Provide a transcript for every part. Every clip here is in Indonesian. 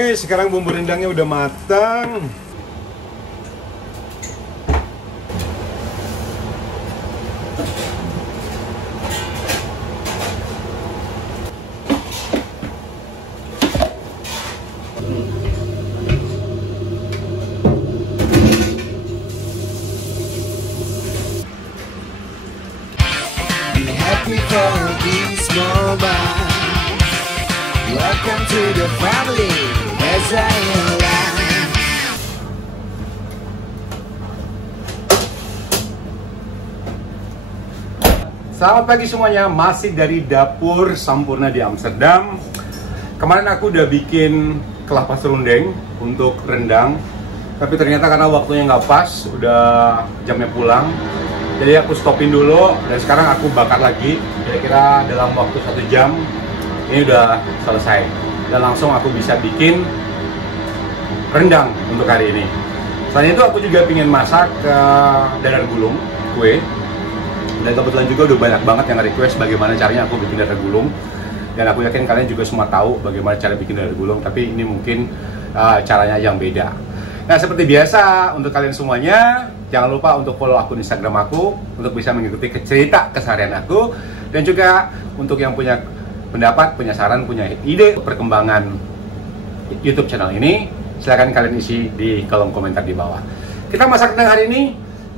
Oke, sekarang bumbu rendangnya udah matang. Happy for this moment. Welcome to the family as I am. Selamat pagi semuanya, masih dari dapur Sampurna di Amsterdam. Kemarin aku udah bikin kelapa serundeng untuk rendang, tapi ternyata karena waktunya nggak pas, udah jamnya pulang. Jadi aku stopin dulu dan sekarang aku bakar lagi. Kira-kira dalam waktu 1 jam ini udah selesai dan langsung aku bisa bikin rendang untuk hari ini. Selain itu aku juga pengen masak dadar gulung kue. Dan kebetulan juga udah banyak banget yang request bagaimana caranya aku bikin dadar gulung. Dan aku yakin kalian juga semua tahu bagaimana cara bikin dadar gulung, tapi ini mungkin caranya yang beda. Nah, seperti biasa untuk kalian semuanya, jangan lupa untuk follow akun Instagram aku untuk bisa mengikuti cerita keseharian aku. Dan juga untuk yang punya pendapat, punya saran, punya ide perkembangan YouTube channel ini, silahkan kalian isi di kolom komentar di bawah. Kita masak rendang hari ini,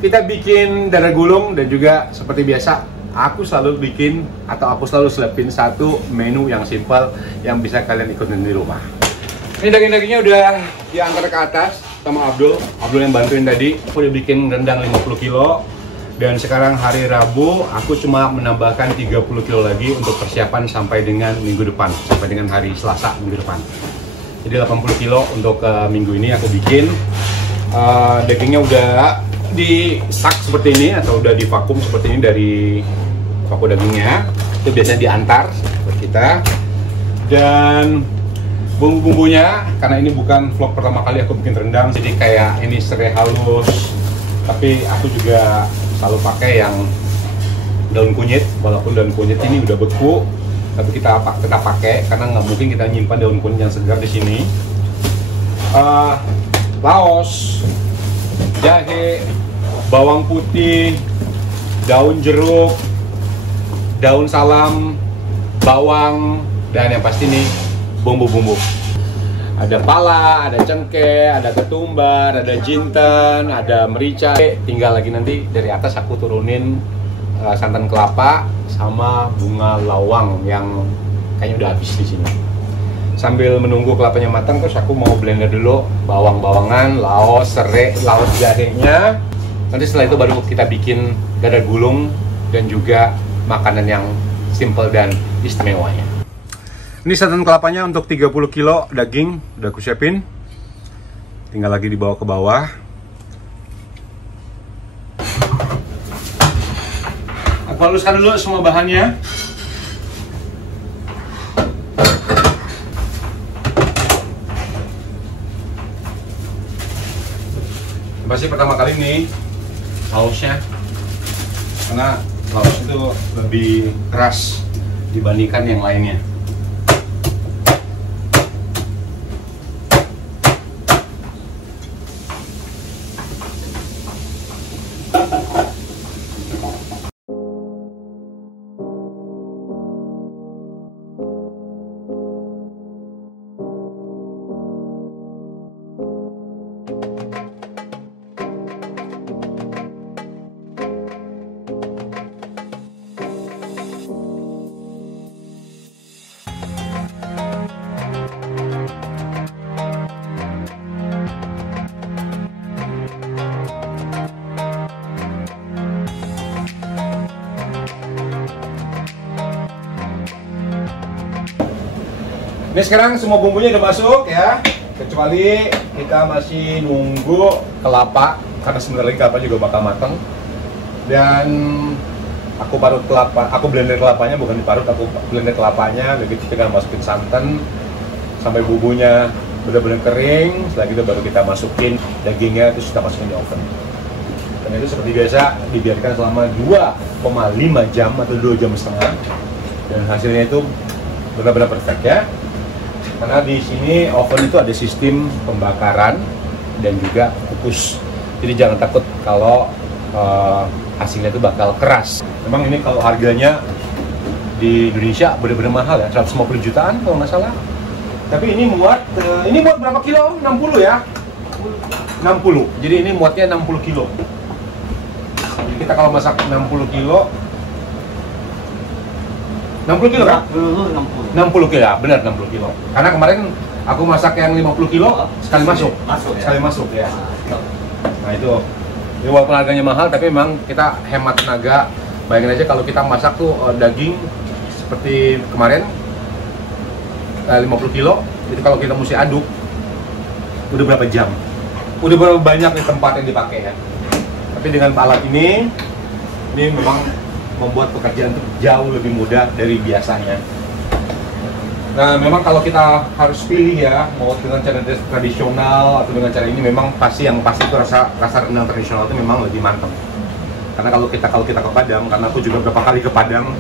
kita bikin dadar gulung, dan juga seperti biasa aku selalu bikin atau aku selalu selipin satu menu yang simple yang bisa kalian ikutin di rumah. Ini daging-dagingnya udah diantar ke atas sama Abdul yang bantuin tadi. Aku udah bikin rendang 50 kilo. Dan sekarang hari Rabu, aku cuma menambahkan 30 kilo lagi untuk persiapan sampai dengan minggu depan, sampai dengan hari Selasa minggu depan. Jadi 80 kilo untuk minggu ini aku bikin. Dagingnya udah disak seperti ini atau udah divakum seperti ini dari vakum dagingnya. Itu biasanya diantar buat kita. Dan bumbu-bumbunya, karena ini bukan vlog pertama kali aku bikin rendang, jadi kayak ini serai halus, tapi aku juga selalu pakai yang daun kunyit. Walaupun daun kunyit ini udah beku, tapi kita tetap pakai karena nggak mungkin kita nyimpan daun kunyit yang segar di sini. Laos, jahe, bawang putih, daun jeruk, daun salam, bawang, dan yang pasti nih bumbu-bumbu. Ada pala, ada cengkeh, ada ketumbar, ada jinten, ada merica. Tinggal lagi nanti dari atas aku turunin santan kelapa sama bunga lawang yang kayaknya udah habis di sini. Sambil menunggu kelapanya matang, terus aku mau blender dulu bawang-bawangan, laos, serai, laos jahenya. Nanti setelah itu baru kita bikin dadar gulung dan juga makanan yang simple dan istimewanya. Ini santan kelapanya untuk 30 kilo daging udah aku siapin. Tinggal lagi dibawa ke bawah. Aku haluskan dulu semua bahannya. Pasti pertama kali nih laosnya, karena laos itu lebih keras dibandingkan yang lainnya. Ini sekarang semua bumbunya udah masuk ya, kecuali kita masih nunggu kelapa, karena sebentar lagi kelapa juga bakal matang. Dan aku parut kelapa, aku blender kelapanya, bukan diparut, aku blender kelapanya, lebih tinggal masukin santan sampai bumbunya benar-benar kering. Setelah itu baru kita masukin dagingnya, terus kita masukin di oven. Dan itu seperti biasa dibiarkan selama 2,5 jam atau 2,5 jam. Dan hasilnya itu benar-benar perfect ya. Karena di sini oven itu ada sistem pembakaran dan juga kukus. Jadi jangan takut kalau hasilnya itu bakal keras. Memang ini kalau harganya di Indonesia benar-benar mahal ya, 150 jutaan kalau nggak salah. Tapi ini muat berapa kilo? 60 ya? 60. Jadi ini muatnya 60 kilo. Jadi kita kalau masak 60 kilo 60 kilo kan? 60 kilo ya, benar 60 kilo. Karena kemarin aku masak yang 50 kilo sekali masuk. Sekali masuk ya. Nah itu. Jadi walaupun harganya mahal tapi memang kita hemat tenaga. Bayangin aja kalau kita masak tuh daging seperti kemarin 50 kilo, jadi kalau kita mesti aduk udah berapa jam? Udah berapa banyak nih tempat yang dipakai ya. Tapi dengan alat ini memang membuat pekerjaan itu jauh lebih mudah dari biasanya. Nah, memang kalau kita harus pilih ya, mau dengan cara tradisional atau dengan cara ini, memang pasti itu rasa rendang tradisional itu memang lebih mantap. Karena kalau kita ke Padang, karena aku juga beberapa kali ke Padang,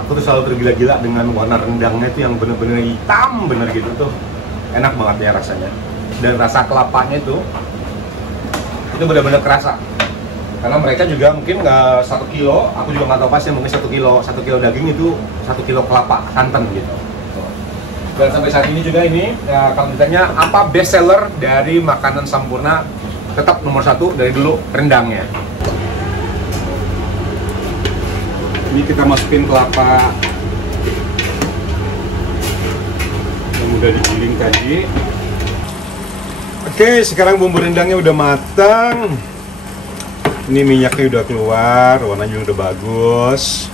aku tuh selalu tergila-gila dengan warna rendangnya itu yang bener-bener hitam bener gitu tuh, enak banget ya rasanya. Dan rasa kelapanya itu bener-bener kerasa. Karena mereka juga mungkin nggak 1 kilo, aku juga nggak tahu pasti, mungkin 1 kilo daging itu 1 kilo kelapa santan gitu. Dan sampai saat ini juga ini ya, kalau ditanya apa best seller dari makanan Sampurna, tetap nomor 1 dari dulu rendangnya. Ini kita masukin kelapa yang udah digiling tadi. Oke, sekarang bumbu rendangnya udah matang. Ini minyaknya udah keluar, warnanya udah bagus.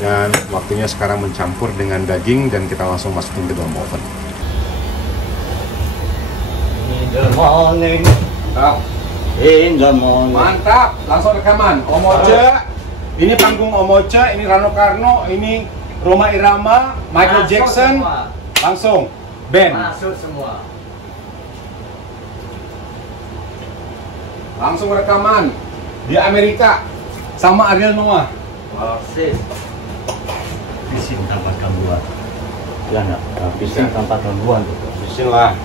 Dan waktunya sekarang mencampur dengan daging dan kita langsung masukin ke dalam oven. In the morning. Mantap. In the morning. Mantap, langsung rekaman. Om Ocha, ini panggung Om Ocha, ini Rano Karno, ini Rhoma Irama, Michael Masuk Jackson. semua. Langsung, band. Masuk semua. Langsung rekaman di Amerika sama Ariel Noah. Wasit. Bising tanpa gangguan. Ya enggak, bising tanpa gangguan tuh. Bismillah.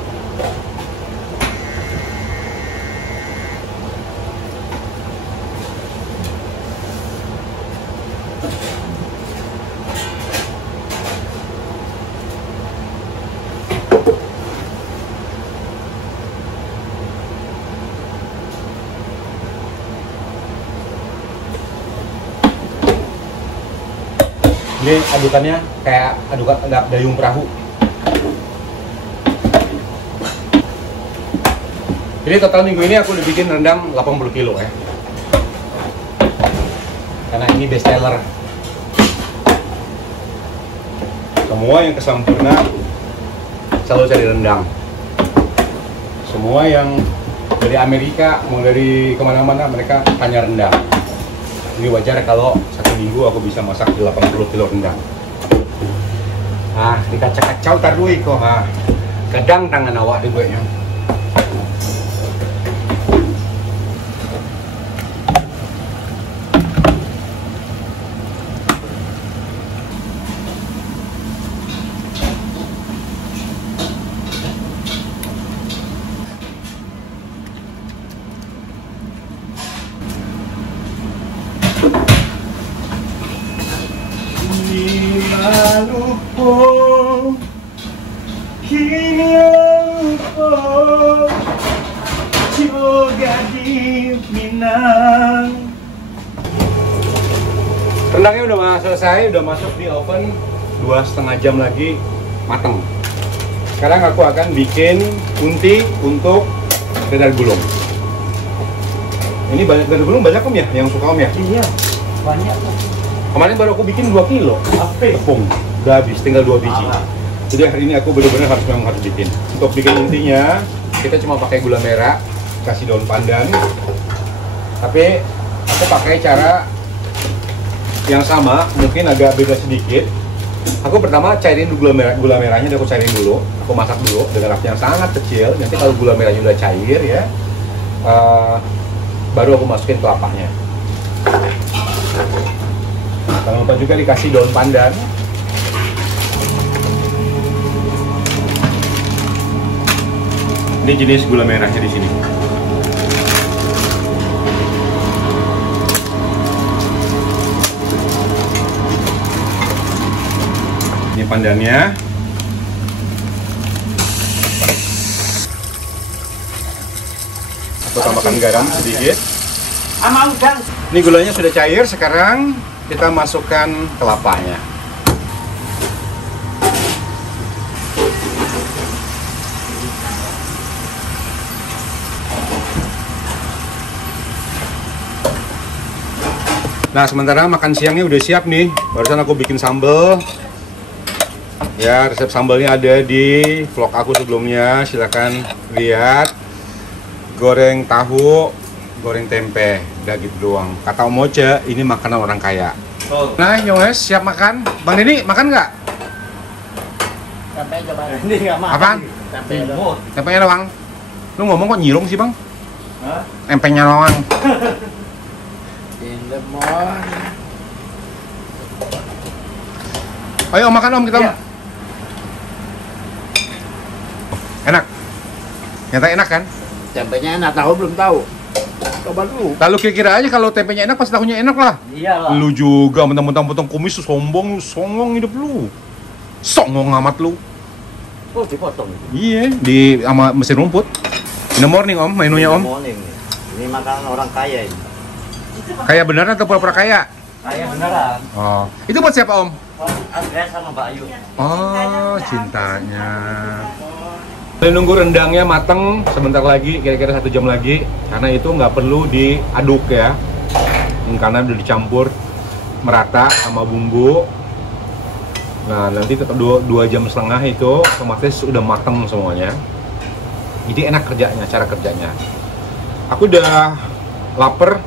Ini adukannya kayak adukan dayung perahu. Jadi total minggu ini aku udah bikin rendang 80 kilo ya. Karena ini best seller. Semua yang ke Sampurna selalu cari rendang. Semua yang dari Amerika, mau dari kemana-mana mereka tanya rendang. Ini wajar kalau 1 minggu aku bisa masak 80 kilo rendang. Ah, dikacau-kacau tar duit kok. Ah, kadang tangan awak di gue nya. Maluku kini lupa juga di Minang. Rendangnya udah selesai, udah masuk di oven 2,5 jam lagi matang. Sekarang aku akan bikin unti untuk dadar gulung. Ini banyak dadar gulung, banyak om ya yang suka om ya? Iya, banyak kok. Kemarin baru aku bikin 2 kilo tepung, udah habis, tinggal 2 biji. Jadi hari ini aku benar-benar harus bikin. Untuk bikin intinya, kita cuma pakai gula merah, kasih daun pandan. Tapi aku pakai cara yang sama, mungkin agak beda sedikit. Aku pertama cairin gula merahnya, aku cairin dulu, aku masak dulu dengan api yang sangat kecil. Nanti kalau gula merahnya udah cair ya, baru aku masukin kelapanya. Jangan lupa juga dikasih daun pandan. Ini jenis gula merahnya di sini. Ini pandannya. Aku tambahkan garam sedikit. Ini gulanya sudah cair, sekarang kita masukkan kelapanya. Nah, sementara makan siangnya udah siap nih. Barusan aku bikin sambal. Ya, resep sambalnya ada di vlog aku sebelumnya. Silakan lihat. Goreng tahu, goreng tempe, udah gitu doang. Kata Om Oce, ini makanan orang kaya. Oh. Nah, Nyowes, siap makan. Bang Denny, makan nggak? Tempe coba. Ini nggak makan. Apaan? Tempe doang. Tempenya doang. Lu ngomong kok nyilong sih, Bang? Hah? Tempenya doang. In the morning. Ayo makan Om, kita. Iya. Enak. Nyata enak kan? Tempenya enak, tahu belum tahu. Coba dulu. Lalu kira-kira aja kalau tempenya enak, pasti tahunya enak lah. Iyalah. Lu juga mentang-mentang potong kumis, sombong, lu songong hidup lu. Songong amat lu. Oh, dipotong. Iya, di sama mesin rumput. In the morning Om, menunya Om. Morning. Ini makanan orang kaya ini. Kaya beneran atau pura-pura kaya? Kaya beneran. Oh, itu buat siapa Om? Andrea sama Mbak Ayu. Oh, cintanya. Kita nunggu rendangnya mateng sebentar lagi, kira-kira 1 jam lagi. Karena itu nggak perlu diaduk ya, karena udah dicampur merata sama bumbu. Nah, nanti tetap 2 jam setengah itu otomatis udah mateng semuanya. Jadi enak kerjanya, cara kerjanya. Aku udah lapar,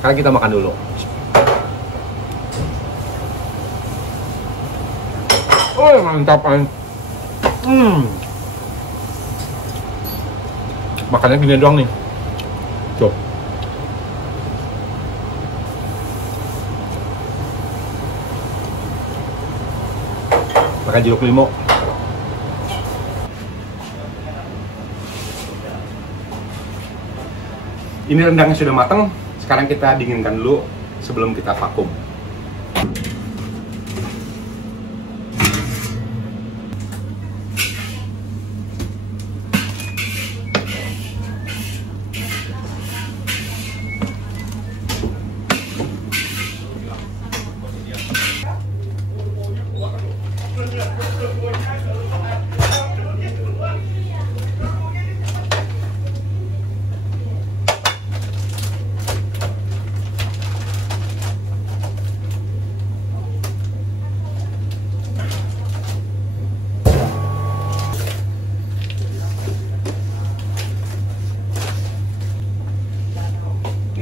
karena kita makan dulu. Oh, mantap kan. Makannya gini doang nih. Coba. Makan jeruk limau. Ini rendangnya sudah matang. Sekarang kita dinginkan dulu sebelum kita vakum.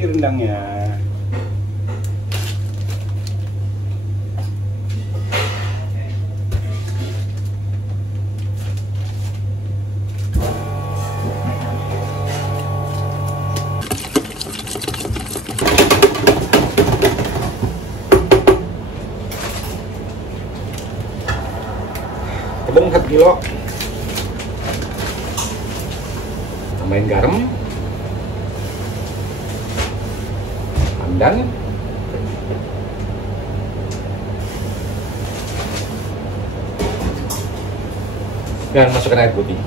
Ini rendangnya. Tepung 4 kilo. Tambahin garam. Pandan. Dan masukkan air putih.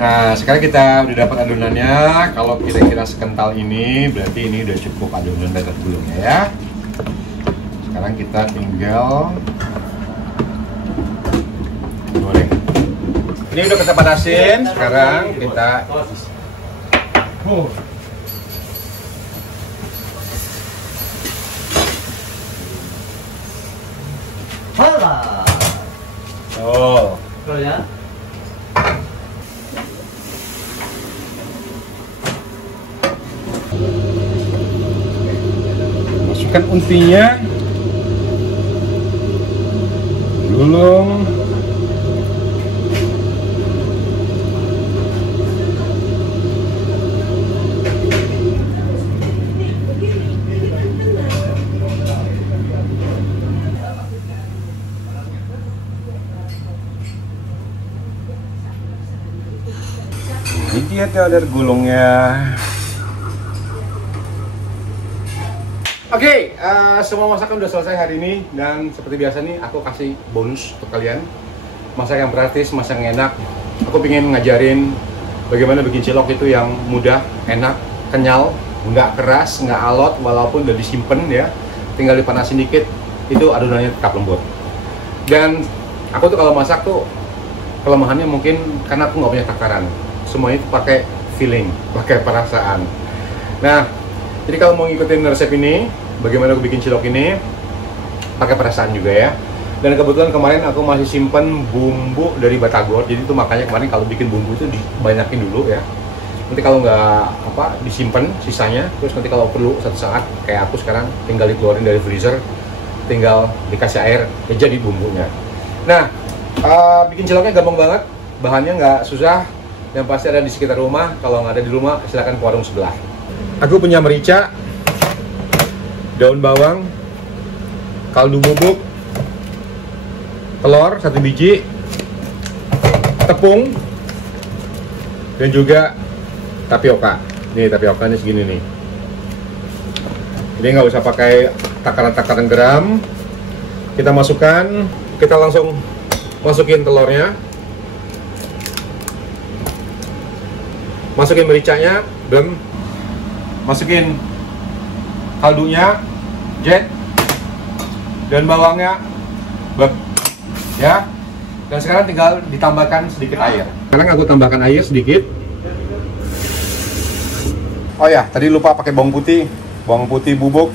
Nah, sekarang kita udah dapat adonannya. Kalau kira-kira sekental ini, berarti ini udah cukup adonan dari sebelumnya ya. Sekarang kita tinggal goreng. Ini udah kita panasin. Sekarang kita Ya. masukkan untinya, gulung, Ini dia kadar gulungnya. Oke, semua masakan udah selesai hari ini. Dan seperti biasa nih, aku kasih bonus untuk kalian. Masak yang praktis, masak yang enak. Aku pengen ngajarin bagaimana bikin cilok itu yang mudah, enak, kenyal, nggak keras, nggak alot, walaupun udah disimpan ya. Tinggal dipanasin dikit, itu adonannya tetap lembut. Dan aku tuh kalau masak tuh, kelemahannya mungkin karena aku nggak punya takaran. Semuanya itu pakai feeling, pakai perasaan. Nah, jadi kalau mau ngikutin resep ini, bagaimana aku bikin cilok ini, pakai perasaan juga ya. Dan kebetulan kemarin aku masih simpen bumbu dari Batagor, jadi itu makanya kemarin kalau bikin bumbu itu dibanyakin dulu ya. Nanti kalau nggak disimpan sisanya, terus nanti kalau perlu satu saat kayak aku sekarang tinggal dikeluarin dari freezer, tinggal dikasih air, ya jadi bumbunya. Nah, bikin ciloknya gampang banget, bahannya nggak susah, yang pasti ada di sekitar rumah. Kalau nggak ada di rumah, silakan ke warung sebelah. Aku punya merica, daun bawang, kaldu bubuk, telur 1 biji, tepung, dan juga tapioka. Nih tapioka ini segini nih. Jadi nggak usah pakai takaran-takaran gram. Kita masukkan, kita langsung masukin telurnya, masukin mericanya, belum. Masukin kaldunya, jet, dan bawangnya, ya. Dan sekarang tinggal ditambahkan sedikit air. Sekarang aku tambahkan air sedikit. Oh ya, tadi lupa pakai bawang putih bubuk.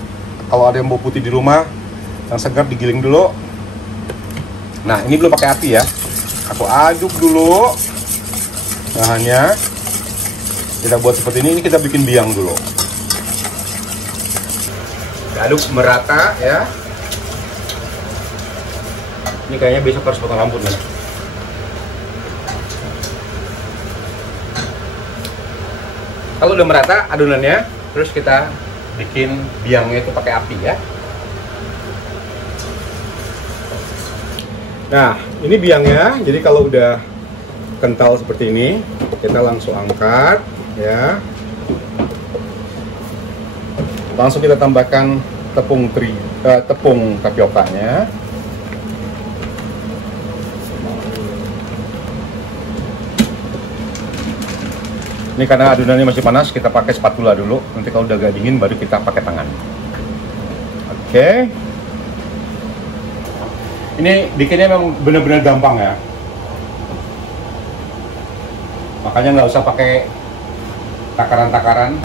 Kalau ada yang bawang putih di rumah, yang segar digiling dulu. Nah, ini belum pakai api ya. Aku aduk dulu bahannya. Kita buat seperti ini kita bikin biang dulu. Aduk merata ya. Ini kayaknya besok harus potong rambut nih. Kalau udah merata adonannya, terus kita bikin biangnya itu pakai api ya. Nah, ini biangnya. Jadi kalau udah kental seperti ini, kita langsung angkat ya. Langsung kita tambahkan tepung tapiokanya. Ini karena adonannya masih panas, kita pakai spatula dulu. Nanti kalau udah agak dingin, baru kita pakai tangan. Oke. Ini bikinnya memang benar-benar gampang ya. Makanya nggak usah pakai takaran-takaran.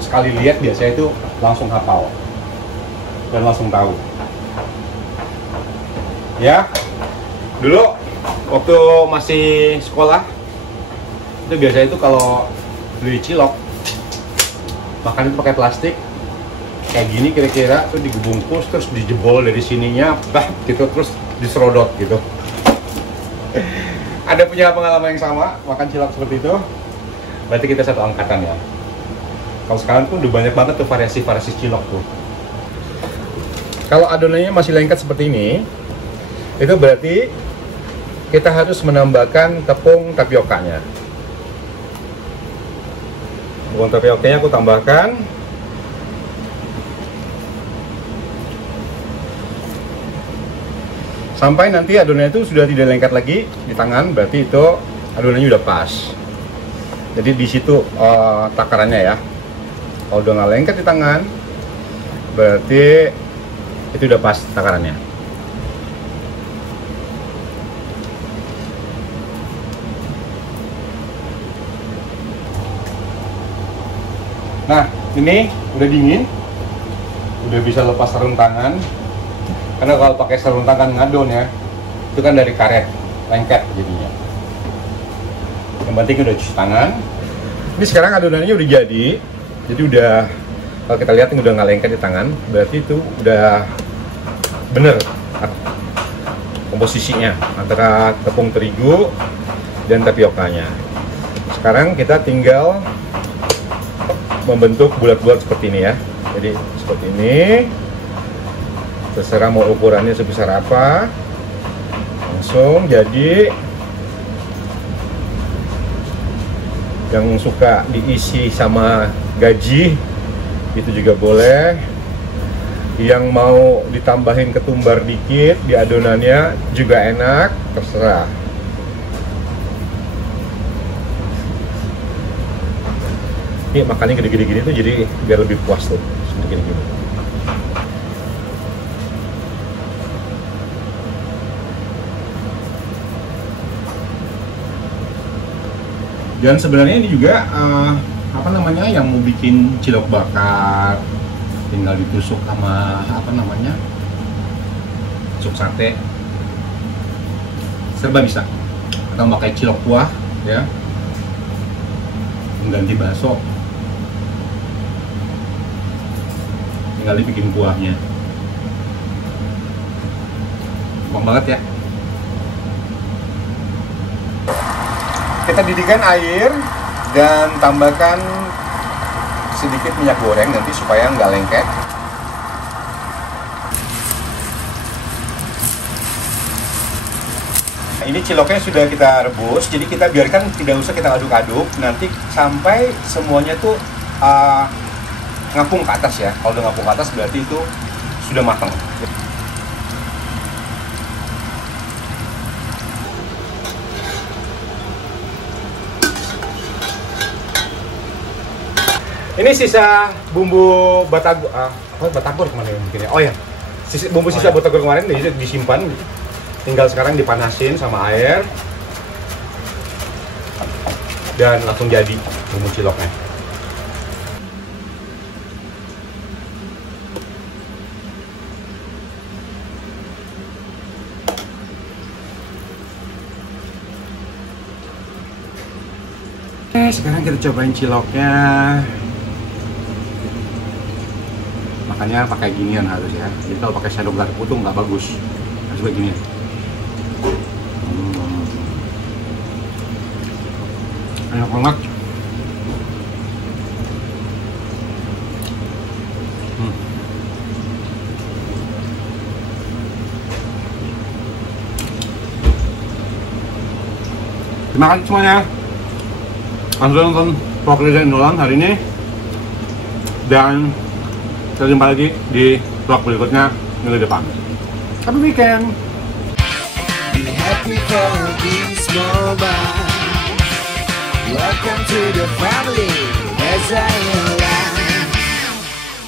Sekali lihat biasanya itu langsung hafal dan langsung tahu. Ya, dulu waktu masih sekolah itu biasanya itu kalau beli cilok makan itu pakai plastik kayak gini kira-kira, tuh dibungkus terus dijebol dari sininya, gitu terus diserodot gitu. Ada punya pengalaman yang sama makan cilok seperti itu? Berarti kita satu angkatan ya. Kalau sekarang tuh udah banyak banget tuh variasi-variasi cilok tuh. Kalau adonannya masih lengket seperti ini, itu berarti kita harus menambahkan tepung tapiokanya. Tepung tapiokanya aku tambahkan. Sampai nanti adonannya itu sudah tidak lengket lagi di tangan, berarti itu adonannya udah pas. Jadi di situ takarannya ya. Kalau udah nggak lengket di tangan, berarti itu udah pas takarannya. Nah, ini udah dingin, udah bisa lepas sarung tangan. Karena kalau pakai sarung tangan ngadon ya, itu kan dari karet, lengket jadinya. Yang penting udah cuci tangan. Ini sekarang adonannya udah jadi udah, kalau kita lihat ini udah nggak lengket di tangan, berarti itu udah bener komposisinya antara tepung terigu dan tapiokanya. Sekarang kita tinggal membentuk bulat-bulat seperti ini ya. Jadi seperti ini, terserah mau ukurannya sebesar apa, langsung jadi. Yang suka diisi sama gaji itu juga boleh. Yang mau ditambahin ketumbar dikit di adonannya juga enak, terserah. Ini makannya gede-gede gini tuh jadi biar lebih puas tuh, sedikit gini. Dan sebenarnya ini juga apa namanya, yang mau bikin cilok bakar tinggal ditusuk sama apa namanya, tusuk sate, serba bisa. Atau pakai cilok kuah ya, mengganti bakso, tinggal dibikin kuahnya. Gampang banget ya. Kita didihkan air dan tambahkan sedikit minyak goreng nanti supaya nggak lengket. Nah, ini ciloknya sudah kita rebus, jadi kita biarkan, tidak usah kita aduk-aduk nanti sampai semuanya tuh ngapung ke atas ya. Kalau udah ngapung ke atas berarti itu sudah matang. Ini sisa bumbu batagor, batagor kemana ya bikinnya? Oh ya, bumbu sisa batagor kemarin disimpan, tinggal sekarang dipanasin sama air dan langsung jadi bumbu ciloknya. Sekarang kita cobain ciloknya. Makanya pakai ginian harus ya. Jadi kalau pakai sendok garpu tuh nggak bagus. Harus kayak gini. Enak banget. Terima kasih semuanya. Sudah nonton vlog Reza Indolan hari ini. Dan kita jumpa lagi di vlog berikutnya minggu depan. Happy weekend! Be happy for this moment. Welcome to the family. As I